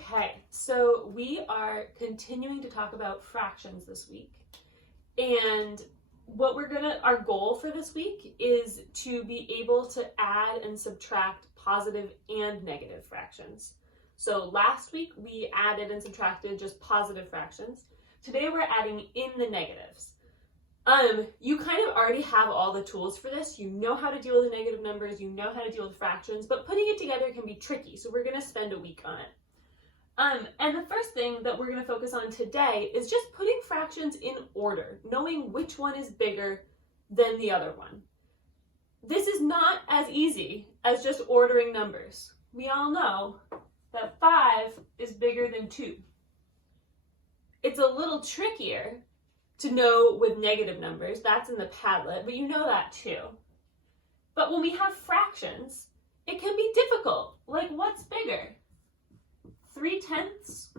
Okay, so we are continuing to talk about fractions this week. And our goal for this week is to be able to add and subtract positive and negative fractions. So last week we added and subtracted just positive fractions. Today we're adding in the negatives. You kind of already have all the tools for this. You know how to deal with negative numbers, you know how to deal with fractions, but putting it together can be tricky, so we're going to spend a week on it. And the first thing that we're going to focus on today is just putting fractions in order, knowing which one is bigger than the other one. This is not as easy as just ordering numbers. We all know that 5 is bigger than 2. It's a little trickier to know with negative numbers. That's in the Padlet, but you know that too. But when we have fractions, it can be difficult. Like, what's bigger? 3/10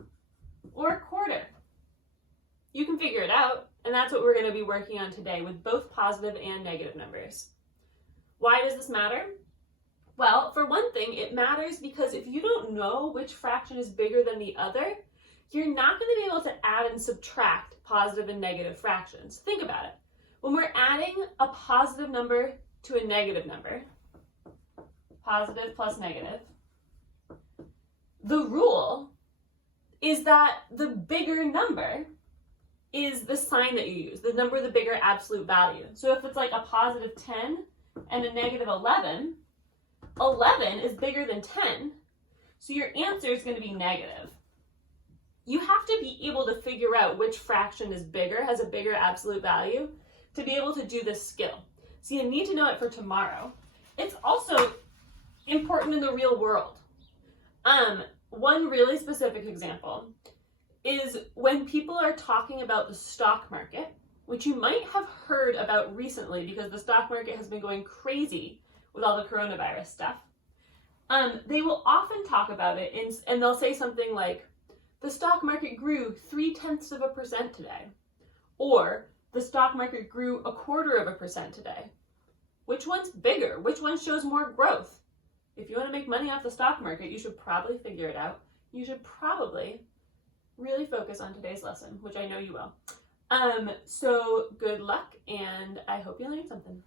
or 1/4? You can figure it out, and that's what we're going to be working on today with both positive and negative numbers. Why does this matter? Well, for one thing, it matters because if you don't know which fraction is bigger than the other, you're not going to be able to add and subtract positive and negative fractions. Think about it. When we're adding a positive number to a negative number, positive plus negative, the rule is that the bigger number is the sign that you use, the number of the bigger absolute value. So if it's like a positive 10 and a negative 11, 11 is bigger than 10, so your answer is going to be negative. You have to be able to figure out which fraction is bigger, has a bigger absolute value, to be able to do this skill. So you need to know it for tomorrow. It's also important in the real world. One really specific example is when people are talking about the stock market, which you might have heard about recently because the stock market has been going crazy with all the coronavirus stuff. They will often talk about it and they'll say something like, the stock market grew 0.3% today, or the stock market grew 0.25% today. Which one's bigger? Which one shows more growth? If you want to make money off the stock market, you should probably figure it out. You should probably really focus on today's lesson, which I know you will. So good luck, and I hope you learned something.